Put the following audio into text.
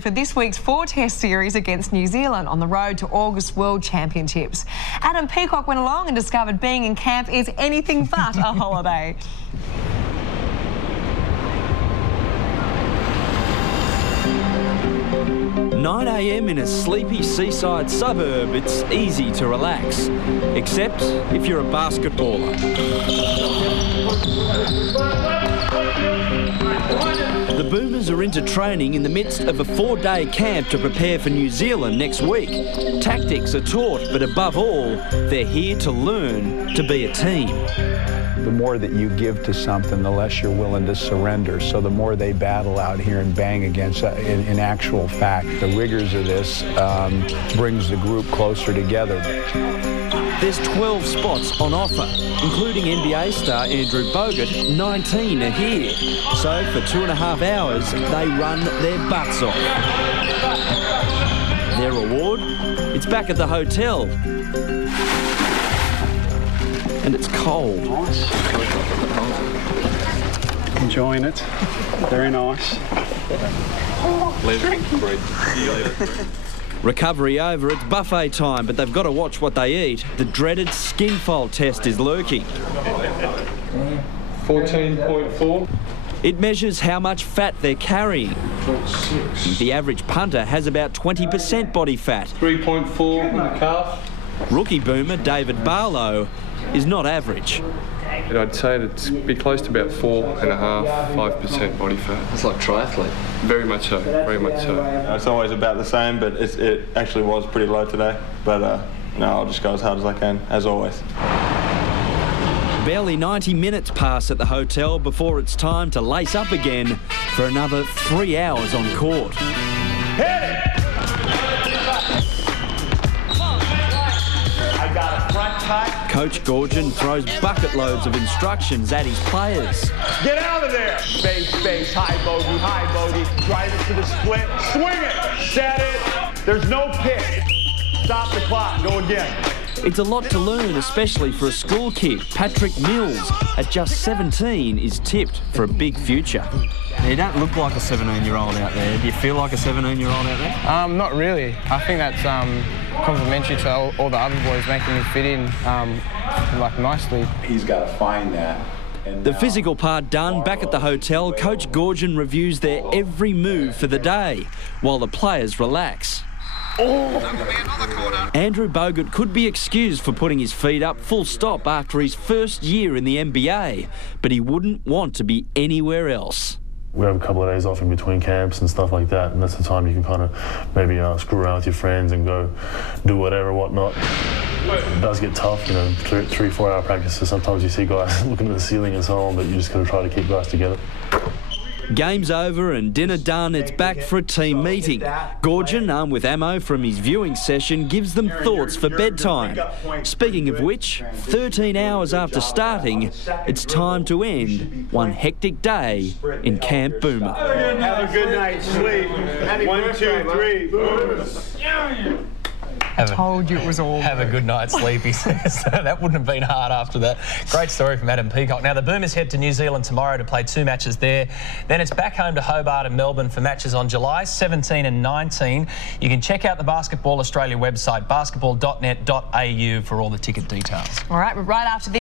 For this week's 4-test series against New Zealand on the road to August World Championships. Adam Peacock went along and discovered being in camp is anything but a holiday. 9 a.m. in a sleepy seaside suburb, it's easy to relax, except if you're a basketballer. The Boomers are into training in the midst of a 4-day camp to prepare for New Zealand next week. Tactics are taught, but above all, they're here to learn to be a team. The more that you give to something, the less you're willing to surrender. So the more they battle out here and bang against, in actual fact, the rigors of this brings the group closer together. There's 12 spots on offer, including NBA star Andrew Bogut. 19 are here. So for 2.5 hours, they run their butts off. Their reward? It's back at the hotel. And it's cold. Nice. Enjoying it. Very nice. Recovery over, it's buffet time, but they've got to watch what they eat. The dreaded skin fold test is lurking. 14.4. It measures how much fat they're carrying. 0.6. The average punter has about 20% body fat. 3.4 in the calf. Rookie boomer David Barlow is not average. I'd say it'd be close to about 4.5–5% body fat. It's like triathlete. Very much so, very much so. It's always about the same, but it actually was pretty low today. But no, I'll just go as hard as I can, as always. Barely 90 minutes pass at the hotel before it's time to lace up again for another 3 hours on court. Coach Goorjian throws bucket loads of instructions at his players. Get out of there! Base, high bogey, drive it to the split, swing it, set it, there's no pick. Stop the clock, go again. It's a lot to learn, especially for a school kid. Patrick Mills, at just 17, is tipped for a big future. You don't look like a 17-year-old out there. Do you feel like a 17-year-old out there? Not really. I think that's complimentary to all the other boys, making me fit in like nicely. He's got to find that. The physical part done, back at the hotel, Coach Goorjian reviews their every move for the day, while the players relax. Andrew Bogut could be excused for putting his feet up full stop after his first year in the NBA, but he wouldn't want to be anywhere else. We have a couple of days off in between camps and stuff like that, and that's the time you can kind of maybe screw around with your friends and go do whatever, whatnot. It does get tough, you know, 3–4 hour practices. Sometimes you see guys looking at the ceiling and so on, but you just got to try to keep guys together. Game's over and dinner done, it's back for a team meeting. Goorjian, armed with ammo from his viewing session, gives them thoughts for bedtime. Speaking of which, 13 hours after starting, it's time to end one hectic day in Camp Boomer. Have a good night's sleep. 1, 2, 3, Boomers. Told you it was all. Have a good night's sleep, he says. That wouldn't have been hard after that. Great story from Adam Peacock. Now, the Boomers head to New Zealand tomorrow to play 2 matches there. Then it's back home to Hobart and Melbourne for matches on July 17 and 19. You can check out the Basketball Australia website, basketball.net.au, for all the ticket details. All right, right after this.